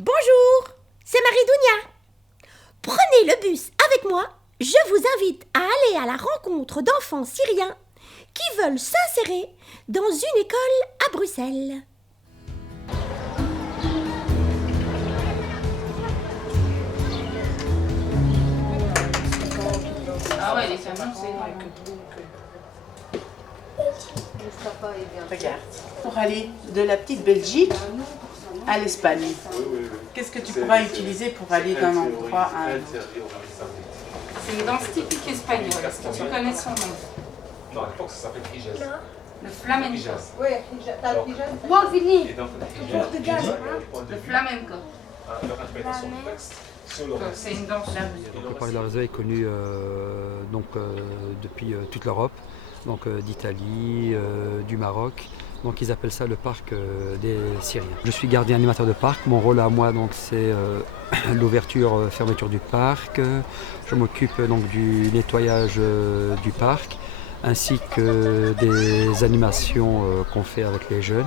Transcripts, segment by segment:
Bonjour, c'est Marie-Dounia. Prenez le bus avec moi. Je vous invite à aller à la rencontre d'enfants syriens qui veulent s'insérer dans une école à Bruxelles. Ah ouais, les camions, c'est vrai. Regarde, pour aller de la petite Belgique à l'Espagne, qu'est-ce que tu pourras utiliser pour aller d'un endroit à un autre? C'est une danse typique espagnole. Est-ce que tu connais son nom? Non, à l'époque, ça s'appelait Hijaz. Le flamenco. Hijaz. Oui, t'as le Hijaz. Moi, fini. Et donc, le Hijaz, de gaz, Le flamenco. leur interprétation du texte sur le reste. C'est une danse. Le parc de la Rosée est connu depuis toute l'Europe, d'Italie, du Maroc. Donc ils appellent ça le parc des Syriens. Je suis gardien animateur de parc. Mon rôle à moi c'est l'ouverture, fermeture du parc. Je m'occupe du nettoyage du parc ainsi que des animations qu'on fait avec les jeunes.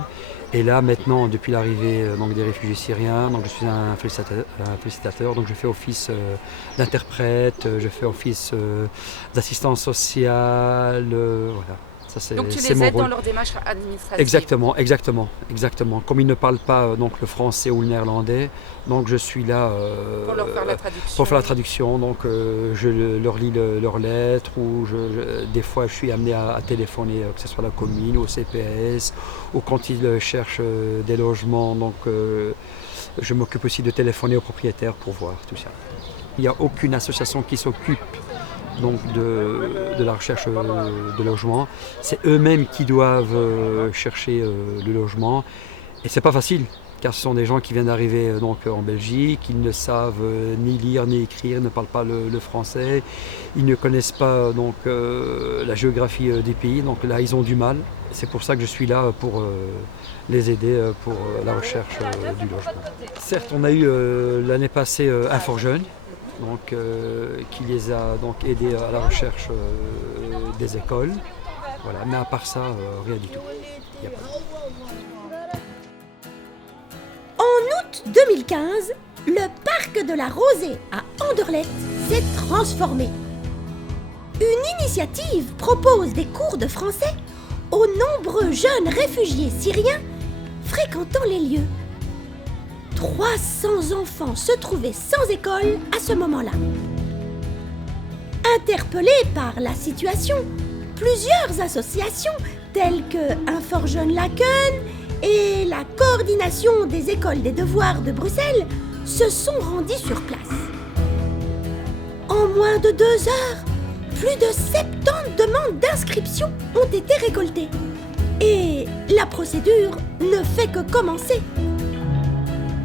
Et là maintenant, depuis l'arrivée des réfugiés syriens, je suis un félicitateur, donc je fais office d'interprète, je fais office d'assistant social, voilà. Ça, Donc tu c'est les mon aides dans rôle. leur démarche administrative. Exactement. Comme ils ne parlent pas le français ou le néerlandais, donc je suis là Pour leur faire la traduction. pour faire la traduction. Donc je leur lis leurs lettres ou des fois je suis amené à téléphoner, que ce soit à la commune ou au CPS, ou quand ils cherchent des logements. Donc je m'occupe aussi de téléphoner aux propriétaires pour voir tout ça. Il n'y a aucune association qui s'occupe de la recherche de logement. C'est eux-mêmes qui doivent chercher le logement. Et c'est pas facile, car ce sont des gens qui viennent d'arriver en Belgique, ils ne savent ni lire ni écrire, ne parlent pas le français, ils ne connaissent pas la géographie des pays, donc là ils ont du mal. C'est pour ça que je suis là pour les aider pour la recherche du logement. Certes, on a eu l'année passée un fort jeune, qui les a aidés à la recherche des écoles. Voilà. Mais à part ça, rien du tout. Y a pas. En août 2015, le parc de la Rosée à Anderlecht s'est transformé. Une initiative propose des cours de français aux nombreux jeunes réfugiés syriens fréquentant les lieux. 300 enfants se trouvaient sans école à ce moment-là. Interpellés par la situation, plusieurs associations telles que Un Fort Jeune Laken et la coordination des écoles des devoirs de Bruxelles se sont rendues sur place. En moins de 2 heures, plus de 70 demandes d'inscription ont été récoltées. Et la procédure ne fait que commencer.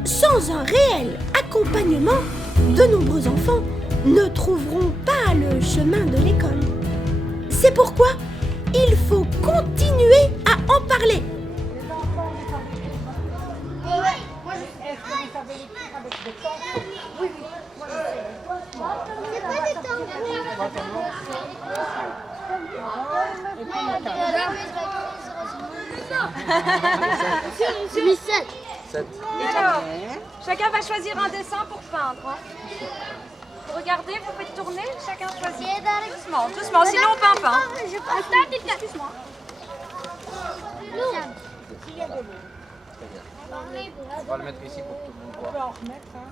Sans un réel accompagnement, de nombreux enfants ne trouveront pas le chemin de l'école. C'est pourquoi il faut continuer à en parler. Alors, chacun va choisir un dessin pour peindre. Hein. Vous regardez, vous faites tourner, chacun choisit. Doucement, doucement, sinon on peint pas. Doucement. On va le mettre ici pour que tout le monde voit. On va en remettre. Hein.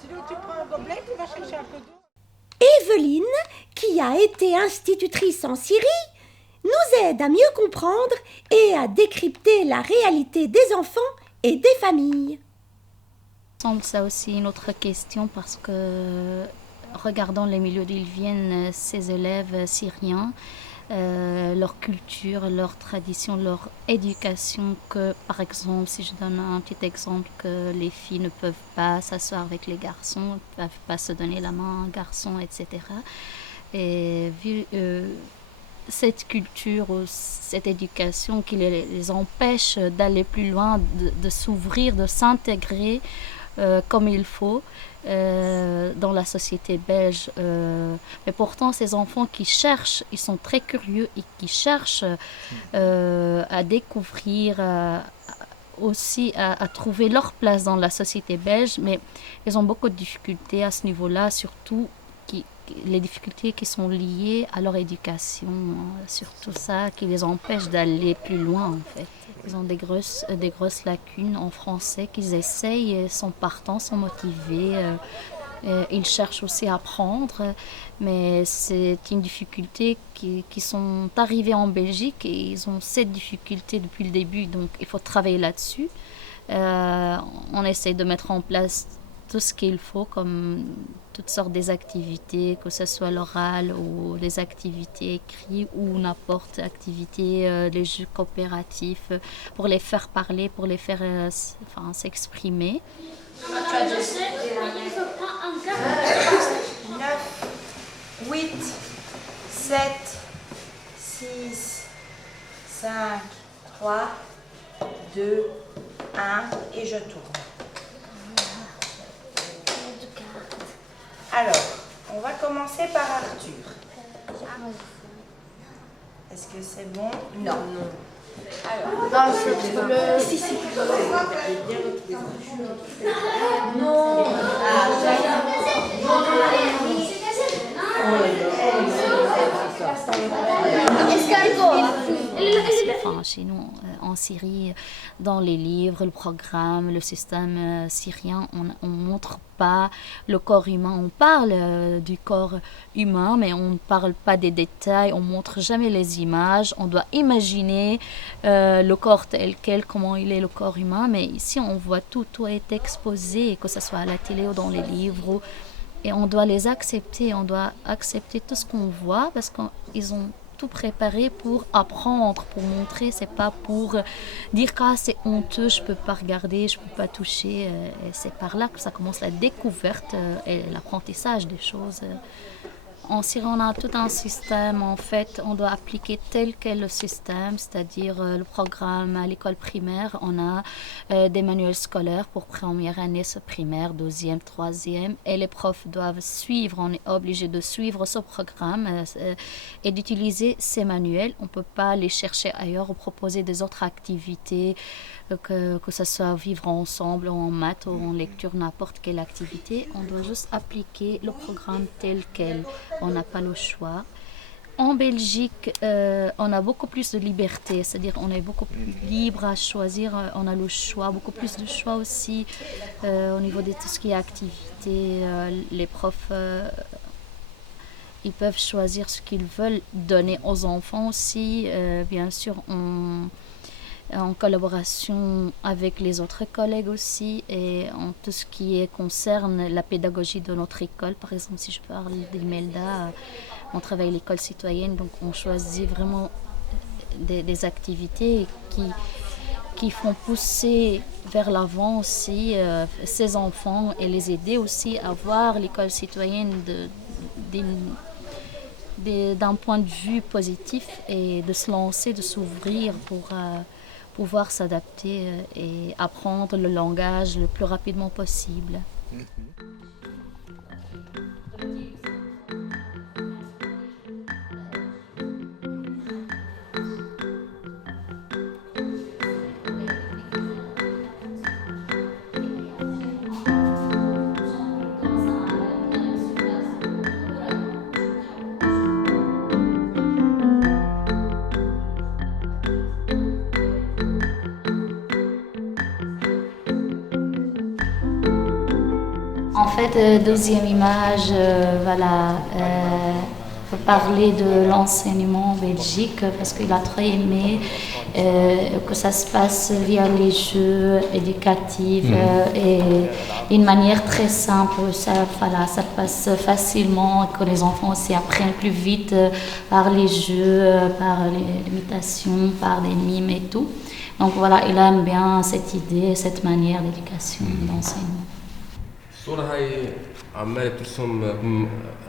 Sinon, tu prends un gobelet, tu vas chercher un peu d'eau. Evelyne, qui a été institutrice en Syrie, nous aide à mieux comprendre et à décrypter la réalité des enfants et des familles. C'est aussi une autre question parce que, regardant les milieux d'où ils viennent, ces élèves syriens, leur culture, leur tradition, leur éducation, que par exemple, si je donne un petit exemple, que les filles ne peuvent pas s'asseoir avec les garçons, ne peuvent pas se donner la main à un garçon, etc. Et vu cette culture ou cette éducation qui les empêche d'aller plus loin, de s'ouvrir, de s'intégrer comme il faut dans la société belge. Mais pourtant, ces enfants qui cherchent, ils sont très curieux et qui cherchent à découvrir, aussi à trouver leur place dans la société belge, mais ils ont beaucoup de difficultés à ce niveau-là, surtout les difficultés qui sont liées à leur éducation, surtout ça qui les empêche d'aller plus loin en fait. Ils ont des grosses lacunes en français qu'ils essayent, sont partants, sont motivés. Ils cherchent aussi à apprendre, mais c'est une difficulté qui sont arrivés en Belgique et ils ont cette difficulté depuis le début, donc il faut travailler là-dessus. On essaie de mettre en place tout ce qu'il faut, comme toutes sortes des activités, que ce soit l'oral ou les activités écrites ou n'importe activité, les jeux coopératifs, pour les faire parler, pour les faire s'exprimer. 9, 8, 7, 6, 5, 3, 2, 1 et je tourne. Alors, on va commencer par Arthur. Est-ce que c'est bon? Non. Alors, dans le... Si, si. Non. Enfin, chez nous, en Syrie, dans les livres, le programme, le système syrien, on ne montre pas le corps humain. On parle du corps humain, mais on ne parle pas des détails. On ne montre jamais les images. On doit imaginer le corps tel quel, comment il est le corps humain. Mais ici, on voit tout est exposé, que ce soit à la télé ou dans les livres. Et on doit les accepter. On doit accepter tout ce qu'on voit parce qu'ils ont tout préparé pour apprendre, pour montrer. C'est pas pour dire que c'est honteux, je peux pas regarder, je peux pas toucher. Et c'est par là que ça commence la découverte et l'apprentissage des choses. En Syrie, on a tout un système. En fait, on doit appliquer tel quel le système, c'est-à-dire le programme à l'école primaire. On a des manuels scolaires pour première année primaire, deuxième, troisième. Et les profs doivent suivre, on est obligé de suivre ce programme et d'utiliser ces manuels. On ne peut pas les chercher ailleurs ou proposer des autres activités, que ce soit vivre ensemble en maths ou en lecture, n'importe quelle activité. On doit juste appliquer le programme tel quel. On n'a pas le choix. En Belgique, on a beaucoup plus de liberté, c'est-à-dire on est beaucoup plus libre à choisir, on a le choix, beaucoup plus de choix aussi au niveau de tout ce qui est activité. Les profs, ils peuvent choisir ce qu'ils veulent donner aux enfants aussi, bien sûr en collaboration avec les autres collègues aussi et en tout ce qui concerne la pédagogie de notre école. Par exemple, si je parle d'Imelda, on travaille à l'école citoyenne, donc on choisit vraiment des activités qui font pousser vers l'avant aussi ces enfants et les aider aussi à voir l'école citoyenne d'un point de vue positif et de se lancer, de s'ouvrir pour pouvoir s'adapter et apprendre le langage le plus rapidement possible. En fait, deuxième image, peut parler de l'enseignement en Belgique parce qu'il a très aimé que ça se passe via les jeux éducatifs et d'une manière très simple. Ça passe facilement, que les enfants aussi apprennent plus vite par les jeux, par l'imitation, par des mimes et tout. Donc voilà, il aime bien cette idée, cette manière d'éducation, d'enseignement. الصورة هاي عمالة ترسم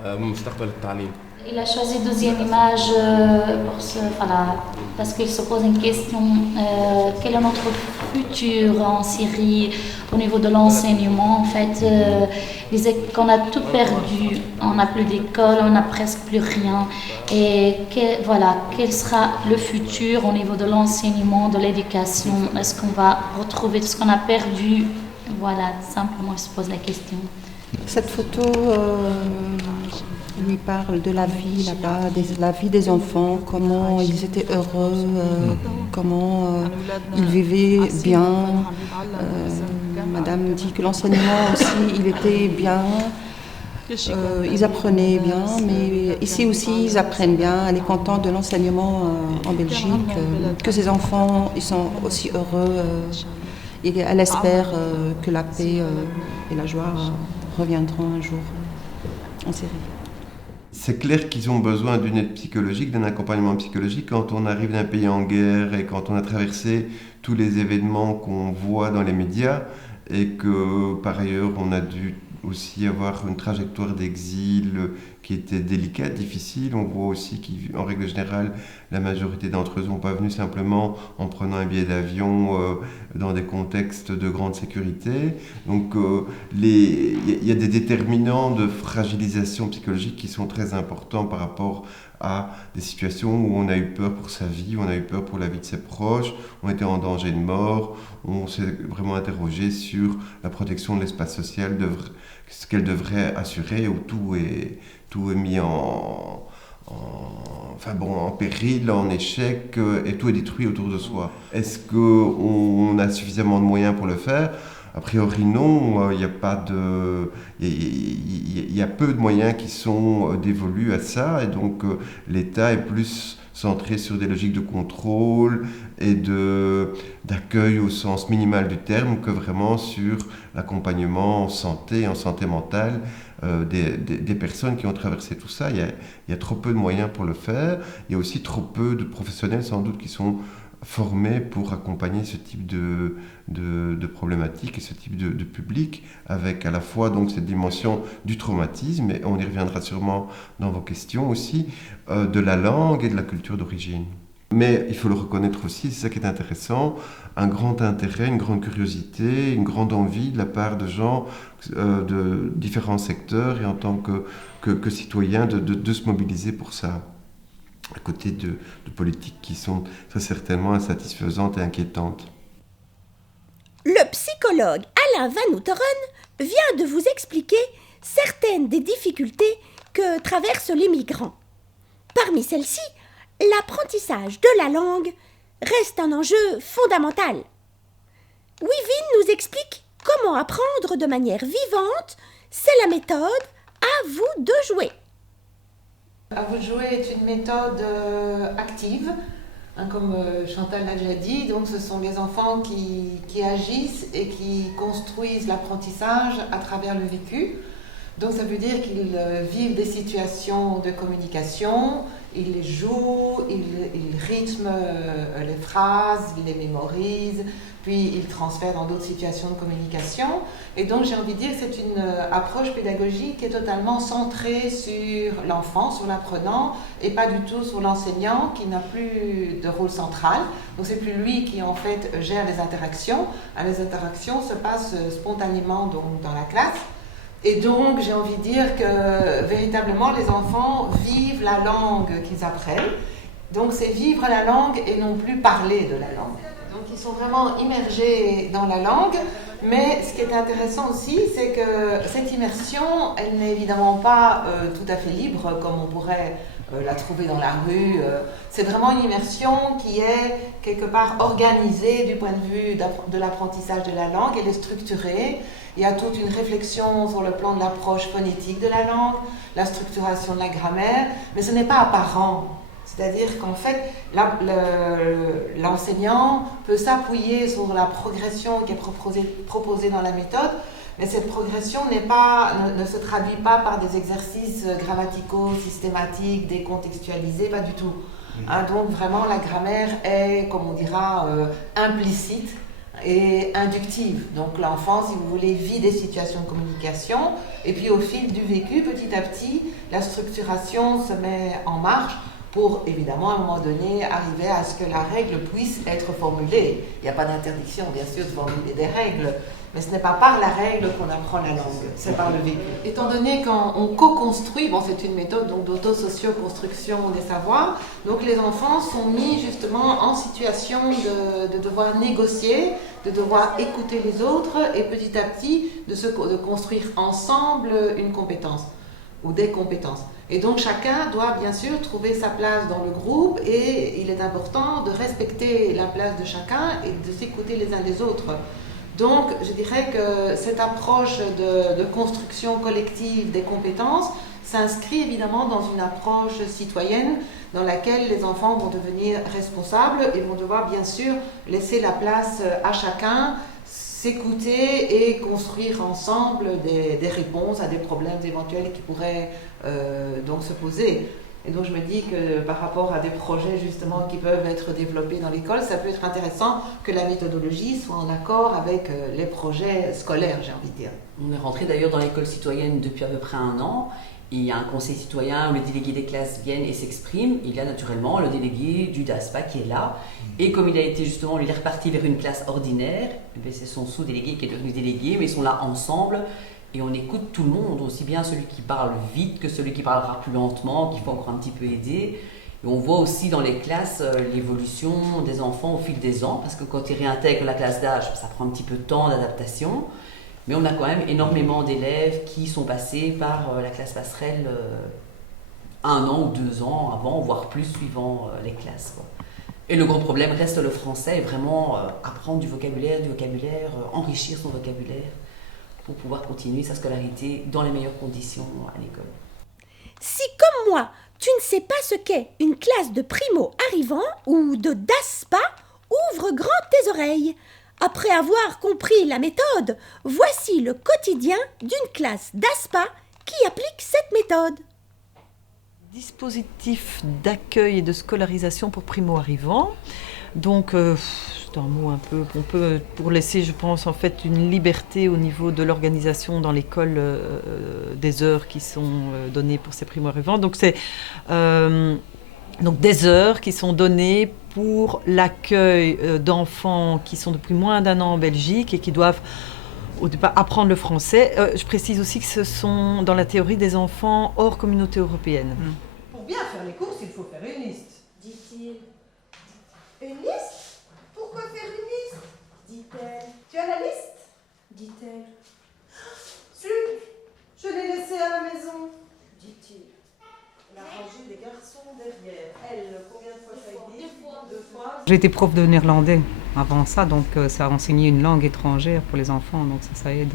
مستقبل التعليم. Il a choisi deuxième image parce qu'il se pose une question, quel est notre futur en Syrie au niveau de l'enseignement. En fait, il disait qu'on a tout perdu, on n'a plus d'école, on n'a presque plus rien. Et quel sera le futur au niveau de l'enseignement, de l'éducation? Est-ce qu'on va retrouver tout ce qu'on a perdu? Voilà, simplement, il se pose la question. Cette photo lui parle de la vie là-bas, de la vie des enfants, comment ils étaient heureux, comment ils vivaient bien. Madame dit que l'enseignement aussi, il était bien. Ils apprenaient bien, mais ici aussi, ils apprennent bien. Elle est contente de l'enseignement en Belgique, que ses enfants, ils sont aussi heureux. Et elle espère que la paix et la joie reviendront un jour en Syrie. C'est clair qu'ils ont besoin d'une aide psychologique, d'un accompagnement psychologique quand on arrive d'un pays en guerre et quand on a traversé tous les événements qu'on voit dans les médias et que par ailleurs on a dû aussi avoir une trajectoire d'exil qui était délicate, difficile. On voit aussi qu'en règle générale, la majorité d'entre eux ne sont pas venus simplement en prenant un billet d'avion dans des contextes de grande sécurité. Donc il y a des déterminants de fragilisation psychologique qui sont très importants par rapport à des situations où on a eu peur pour sa vie, on a eu peur pour la vie de ses proches, on était en danger de mort, on s'est vraiment interrogé sur la protection de l'espace social, ce qu'elle devrait assurer, où tout est mis en péril, en échec, et tout est détruit autour de soi. Est-ce qu'on a suffisamment de moyens pour le faire ? A priori non, il y a peu de moyens qui sont dévolus à ça, et donc l'État est plus centré sur des logiques de contrôle et d'accueil au sens minimal du terme que vraiment sur l'accompagnement en santé mentale des personnes qui ont traversé tout ça. Il y a trop peu de moyens pour le faire. Il y a aussi trop peu de professionnels sans doute qui sont formés pour accompagner ce type de problématiques et ce type de public, avec à la fois donc cette dimension du traumatisme, et on y reviendra sûrement dans vos questions aussi, de la langue et de la culture d'origine. Mais il faut le reconnaître aussi, c'est ça qui est intéressant, un grand intérêt, une grande curiosité, une grande envie de la part de gens de différents secteurs et en tant que citoyens de se mobiliser pour ça, à côté de politiques qui sont très certainement insatisfaisantes et inquiétantes. Le psychologue Alain Van Outeren vient de vous expliquer certaines des difficultés que traversent les migrants. Parmi celles-ci, l'apprentissage de la langue reste un enjeu fondamental. Wivine nous explique comment apprendre de manière vivante. C'est la méthode à vous de jouer. À vous de jouer est une méthode active, comme Chantal l'a déjà dit. Donc ce sont les enfants qui agissent et qui construisent l'apprentissage à travers le vécu. Donc ça veut dire qu'ils vivent des situations de communication, ils les jouent, ils rythment les phrases, ils les mémorisent, puis ils transfèrent dans d'autres situations de communication. Et donc j'ai envie de dire que c'est une approche pédagogique qui est totalement centrée sur l'enfant, sur l'apprenant, et pas du tout sur l'enseignant qui n'a plus de rôle central. Donc c'est plus lui qui en fait gère les interactions. Les interactions se passent spontanément donc, dans la classe. Et donc, j'ai envie de dire que véritablement, les enfants vivent la langue qu'ils apprennent. Donc, c'est vivre la langue et non plus parler de la langue. Donc, ils sont vraiment immergés dans la langue. Mais ce qui est intéressant aussi, c'est que cette immersion, elle n'est évidemment pas tout à fait libre comme on pourrait la trouver dans la rue. C'est vraiment une immersion qui est quelque part organisée du point de vue de l'apprentissage de la langue. Elle est structurée. Il y a toute une réflexion sur le plan de l'approche phonétique de la langue, la structuration de la grammaire, mais ce n'est pas apparent. C'est-à-dire qu'en fait, l'enseignant peut s'appuyer sur la progression qui est proposée dans la méthode, mais cette progression ne se traduit pas par des exercices grammaticaux systématiques, décontextualisés, pas du tout. Donc vraiment, la grammaire est, comme on dira, implicite. et inductive. Donc l'enfant, si vous voulez, vit des situations de communication, et puis au fil du vécu, petit à petit, la structuration se met en marche pour, évidemment, à un moment donné, arriver à ce que la règle puisse être formulée. Il n'y a pas d'interdiction, bien sûr, de formuler des règles, mais ce n'est pas par la règle qu'on apprend la langue, c'est par le vécu. Étant donné qu'on co-construit, bon, c'est une méthode donc d'auto-socio-construction des savoirs, donc les enfants sont mis justement en situation de devoir négocier, de devoir écouter les autres et petit à petit de construire ensemble une compétence ou des compétences. Et donc chacun doit bien sûr trouver sa place dans le groupe et il est important de respecter la place de chacun et de s'écouter les uns les autres. Donc je dirais que cette approche de construction collective des compétences s'inscrit évidemment dans une approche citoyenne dans laquelle les enfants vont devenir responsables et vont devoir bien sûr laisser la place à chacun, s'écouter et construire ensemble des réponses à des problèmes éventuels qui pourraient donc se poser. Et donc je me dis que par rapport à des projets justement qui peuvent être développés dans l'école, ça peut être intéressant que la méthodologie soit en accord avec les projets scolaires, j'ai envie de dire. On est rentré d'ailleurs dans l'école citoyenne depuis à peu près 1 an. Il y a un conseil citoyen où les délégués des classes viennent et s'expriment. Il y a naturellement le délégué du DASPA qui est là. Et comme il a été justement, lui, il est reparti vers une classe ordinaire, c'est son sous-délégué qui est devenu délégué, mais ils sont là ensemble. Et on écoute tout le monde, aussi bien celui qui parle vite que celui qui parlera plus lentement, qu'il faut encore un petit peu aider. Et on voit aussi dans les classes l'évolution des enfants au fil des ans, parce que quand ils réintègrent la classe d'âge, ça prend un petit peu de temps d'adaptation. Mais on a quand même énormément d'élèves qui sont passés par la classe passerelle 1 an ou 2 ans avant, voire plus suivant les classes, quoi. Et le gros problème reste le français, et vraiment apprendre du vocabulaire, enrichir son vocabulaire pour pouvoir continuer sa scolarité dans les meilleures conditions à l'école. Si, comme moi, tu ne sais pas ce qu'est une classe de primo-arrivants ou de DASPA, ouvre grand tes oreilles. Après avoir compris la méthode, voici le quotidien d'une classe d'ASPA qui applique cette méthode. Dispositif d'accueil et de scolarisation pour primo-arrivants. Donc, c'est un mot un peu, on peut, pour laisser, je pense, en fait, une liberté au niveau de l'organisation dans l'école des heures qui sont données pour ces primo-arrivants. Donc, c'est donc des heures qui sont données pour l'accueil d'enfants qui sont depuis moins d'1 an en Belgique et qui doivent au départ apprendre le français. Je précise aussi que ce sont dans la théorie des enfants hors communauté européenne. Pour bien faire les courses, il faut faire une liste, dit-il. Une liste? Pourquoi faire une liste? Dit-elle. Tu as la liste? Dit-elle. Zut, je l'ai laissée à la maison, dit-il. La rangée des garçons derrière. Elle, combien de fois ça a été? 2 fois. J'ai été prof de néerlandais avant ça, donc ça a enseigné une langue étrangère pour les enfants, donc ça aide.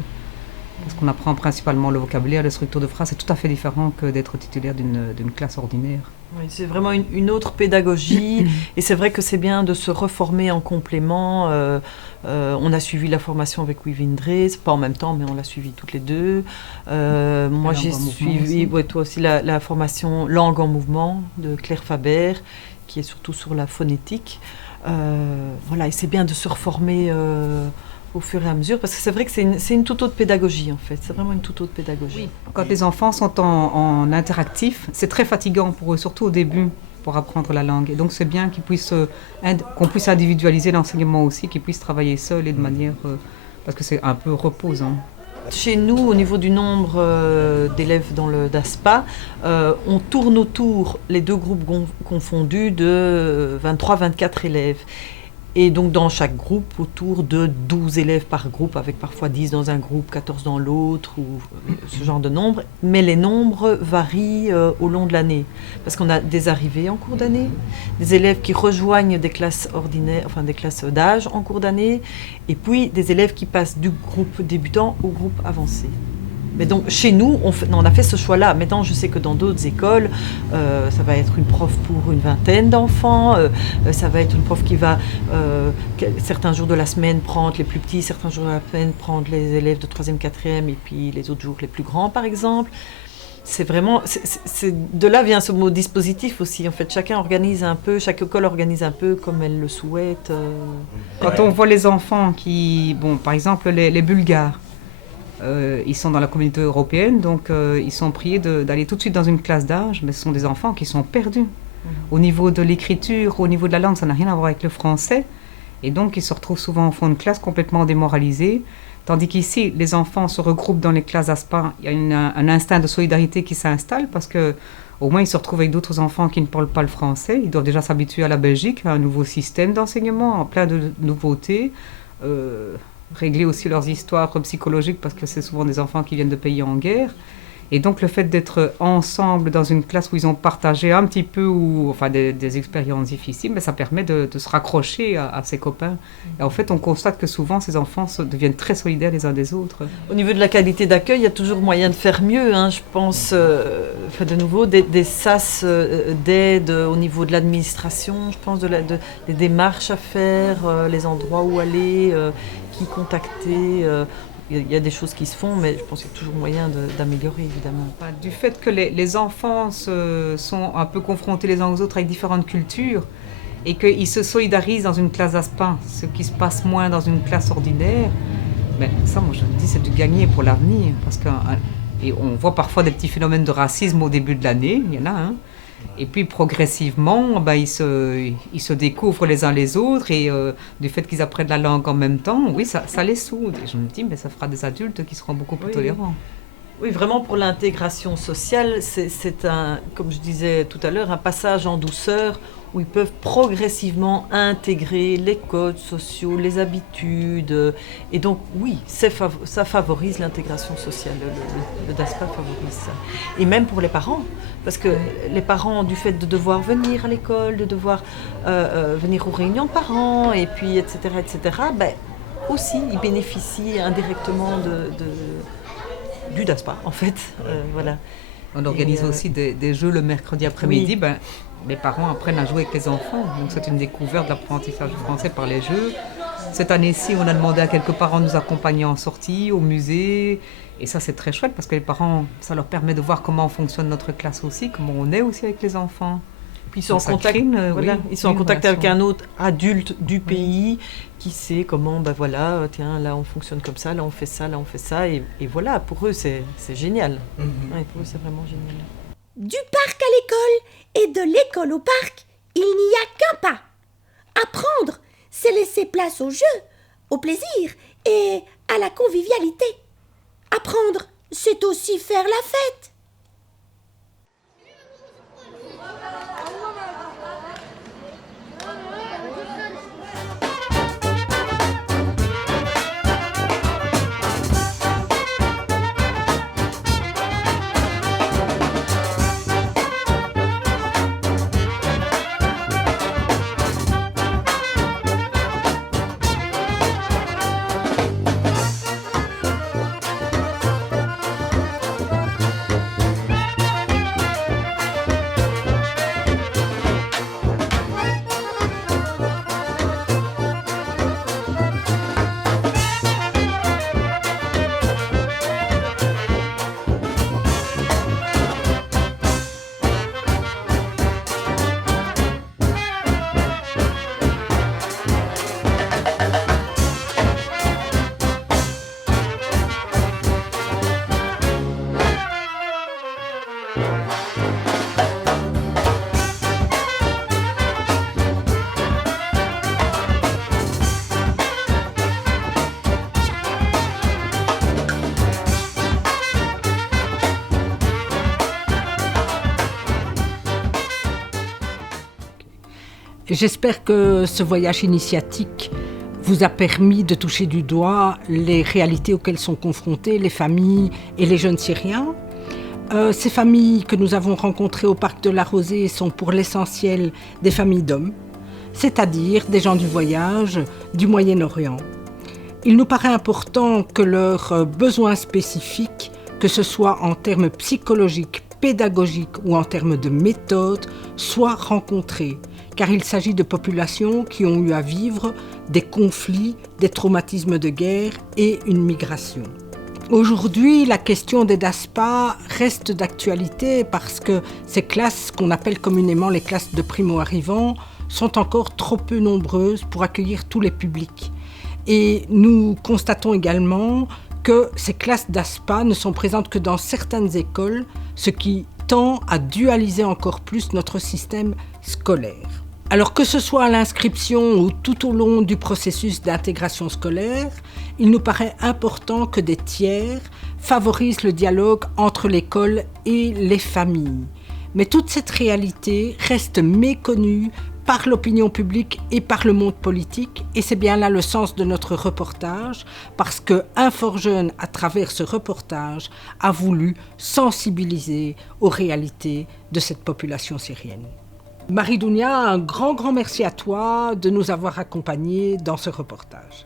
Parce qu'on apprend principalement le vocabulaire, les structures de phrases, c'est tout à fait différent que d'être titulaire d'une classe ordinaire. Oui, c'est vraiment une autre pédagogie et c'est vrai que c'est bien de se reformer en complément. On a suivi la formation avec Wivine Drees, pas en même temps, mais on l'a suivi toutes les deux. Moi, j'ai suivi, ouais, toi aussi, la formation Langue en mouvement de Claire Faber, qui est surtout sur la phonétique. Voilà, et c'est bien de se reformer au fur et à mesure, parce que c'est vrai que c'est une toute autre pédagogie, en fait. C'est vraiment une toute autre pédagogie. Oui. Quand les enfants sont en interactif, c'est très fatigant pour eux, surtout au début, pour apprendre la langue. Et donc, c'est bien qu'on puisse individualiser l'enseignement aussi, qu'ils puissent travailler seuls et de manière... parce que c'est un peu reposant. Chez nous, au niveau du nombre d'élèves dans le DASPA, on tourne autour, les 2 groupes confondus, de 23-24 élèves. Et donc dans chaque groupe, autour de 12 élèves par groupe, avec parfois 10 dans un groupe, 14 dans l'autre, ou ce genre de nombre. Mais les nombres varient au long de l'année. Parce qu'on a des arrivées en cours d'année, des élèves qui rejoignent des classes ordinaires, enfin des classes d'âge en cours d'année, et puis des élèves qui passent du groupe débutant au groupe avancé. Mais donc, chez nous, on a fait ce choix-là. Maintenant, je sais que dans d'autres écoles, ça va être une prof pour une 20aine d'enfants. Ça va être une prof qui va, certains jours de la semaine, prendre les plus petits, certains jours de la semaine, prendre les élèves de 3e, 4e, et puis les autres jours, les plus grands, par exemple. c'est vraiment, de là vient ce mot dispositif aussi. En fait, chacun organise un peu, chaque école organise un peu comme elle le souhaite. Quand on voit les enfants qui, par exemple les Bulgares, ils sont dans la communauté européenne, donc ils sont priés d'aller tout de suite dans une classe d'âge, mais ce sont des enfants qui sont perdus. Au niveau de l'écriture, au niveau de la langue, ça n'a rien à voir avec le français. Et donc, ils se retrouvent souvent en fond de classe complètement démoralisés. Tandis qu'ici, les enfants se regroupent dans les classes ASPA. Il y a un instinct de solidarité qui s'installe parce qu'au moins, ils se retrouvent avec d'autres enfants qui ne parlent pas le français. Ils doivent déjà s'habituer à la Belgique, à un nouveau système d'enseignement, plein de nouveautés. Régler aussi leurs histoires psychologiques parce que c'est souvent des enfants qui viennent de pays en guerre. Et donc, le fait d'être ensemble dans une classe où ils ont partagé un petit peu des expériences difficiles, ça permet de se raccrocher à ses copains. Et en fait, on constate que souvent, ces enfants deviennent très solidaires les uns des autres. Au niveau de la qualité d'accueil, il y a toujours moyen de faire mieux. Je pense, de nouveau, des sas d'aide au niveau de l'administration, je pense, des démarches à faire, les endroits où aller, qui contacter. Il y a des choses qui se font, mais je pense qu'il y a toujours moyen d'améliorer, évidemment. Du fait que les enfants sont un peu confrontés les uns aux autres avec différentes cultures et qu'ils se solidarisent dans une classe ASPA, ce qui se passe moins dans une classe ordinaire, ça, moi, je me dis, c'est du gagner pour l'avenir. Parce on voit parfois des petits phénomènes de racisme au début de l'année, il y en a, Et puis progressivement, ils se découvrent les uns les autres et du fait qu'ils apprennent la langue en même temps, oui, ça les soude. Et je me dis, ça fera des adultes qui seront beaucoup plus tolérants. Oui, vraiment pour l'intégration sociale, c'est comme je disais tout à l'heure, un passage en douceur où ils peuvent progressivement intégrer les codes sociaux, les habitudes. Et donc, oui, ça favorise l'intégration sociale. Le DASPA favorise ça. Et même pour les parents, parce que les parents, du fait de devoir venir à l'école, de devoir venir aux réunions de parents, et puis, etc., aussi, ils bénéficient indirectement du DASPA, en fait. Voilà. On organise aussi des jeux le mercredi après-midi. Oui. Les parents apprennent à jouer avec les enfants. Donc c'est une découverte de l'apprentissage du français par les jeux. Cette année-ci, on a demandé à quelques parents de nous accompagner en sortie, au musée. Et ça, c'est très chouette parce que les parents, ça leur permet de voir comment fonctionne notre classe aussi, comment on est aussi avec les enfants. Puis ils sont en contact, ils sont en contact avec un autre adulte du pays qui sait comment, tiens, là on fonctionne comme ça, là on fait ça, là on fait ça. Et voilà, pour eux, c'est génial. Ouais, pour eux, c'est vraiment génial. Du parc à l'école et de l'école au parc, il n'y a qu'un pas. Apprendre, c'est laisser place au jeu, au plaisir et à la convivialité. Apprendre, c'est aussi faire la fête. J'espère que ce voyage initiatique vous a permis de toucher du doigt les réalités auxquelles sont confrontées les familles et les jeunes Syriens. Ces familles que nous avons rencontrées au parc de la Rosée sont pour l'essentiel des familles d'hommes, c'est-à-dire des gens du voyage du Moyen-Orient. Il nous paraît important que leurs besoins spécifiques, que ce soit en termes psychologiques, pédagogiques ou en termes de méthode, soient rencontrés, car il s'agit de populations qui ont eu à vivre des conflits, des traumatismes de guerre et une migration. Aujourd'hui, la question des DASPA reste d'actualité parce que ces classes, qu'on appelle communément les classes de primo-arrivants, sont encore trop peu nombreuses pour accueillir tous les publics. Et nous constatons également que ces classes d'ASPA ne sont présentes que dans certaines écoles, ce qui tend à dualiser encore plus notre système scolaire. Alors que ce soit à l'inscription ou tout au long du processus d'intégration scolaire, il nous paraît important que des tiers favorisent le dialogue entre l'école et les familles. Mais toute cette réalité reste méconnue par l'opinion publique et par le monde politique, et c'est bien là le sens de notre reportage, parce que InfoJeunes, à travers ce reportage, a voulu sensibiliser aux réalités de cette population syrienne. Marie Dounia, un grand merci à toi de nous avoir accompagnés dans ce reportage.